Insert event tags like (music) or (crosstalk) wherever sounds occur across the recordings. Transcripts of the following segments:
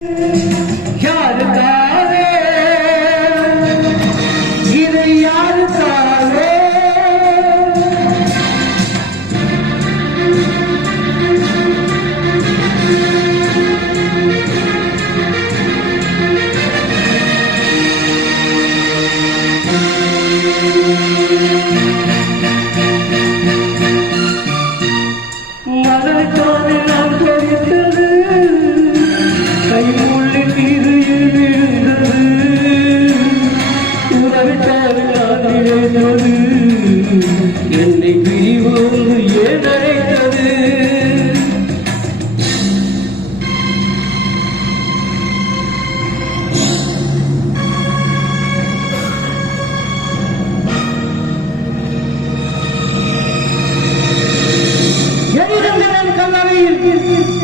யாருக்காக (laughs) நான் என்னை பிரிவோடு ஏன்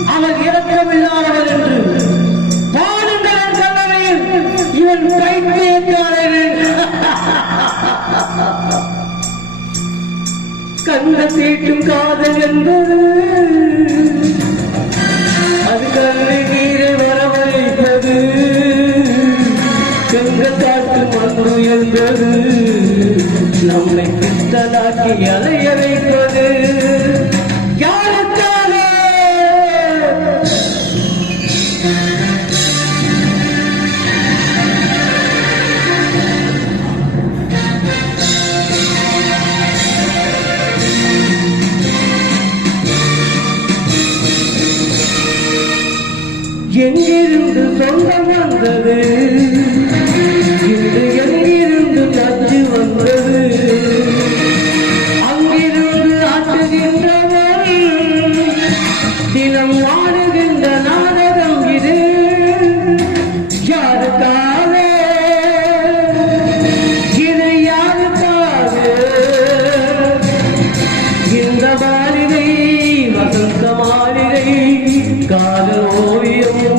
அவர் இறக்கமில்லாதவர் என்று. பாடுகிறன் கல்லறையில். இவன் பைத்தியக்காரன் கண்ண தீட்டும் காதல் என்பது அது கண்ணு நீரை வரவழைத்தது. செங்கத்தாட்டு மண்ணு என்பது நம்மை பித்தலாக்கி அலைய வைத்தது யாருக்கா எங்கிருந்து சொந்தம் வந்தது. இன்று எங்கிருந்து நச்சு வந்தது. அங்கிருந்து ஆட்டுகின்றவன் தினம் ஆடுகின்ற நாடகம் இது. யாருக்காக? இது யாருக்காக? இந்த மாளிகை வசந்த மாளிகை ஓவியம்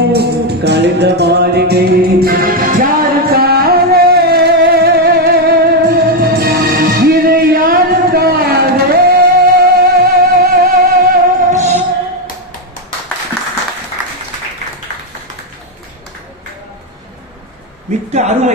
மிக்க அருமை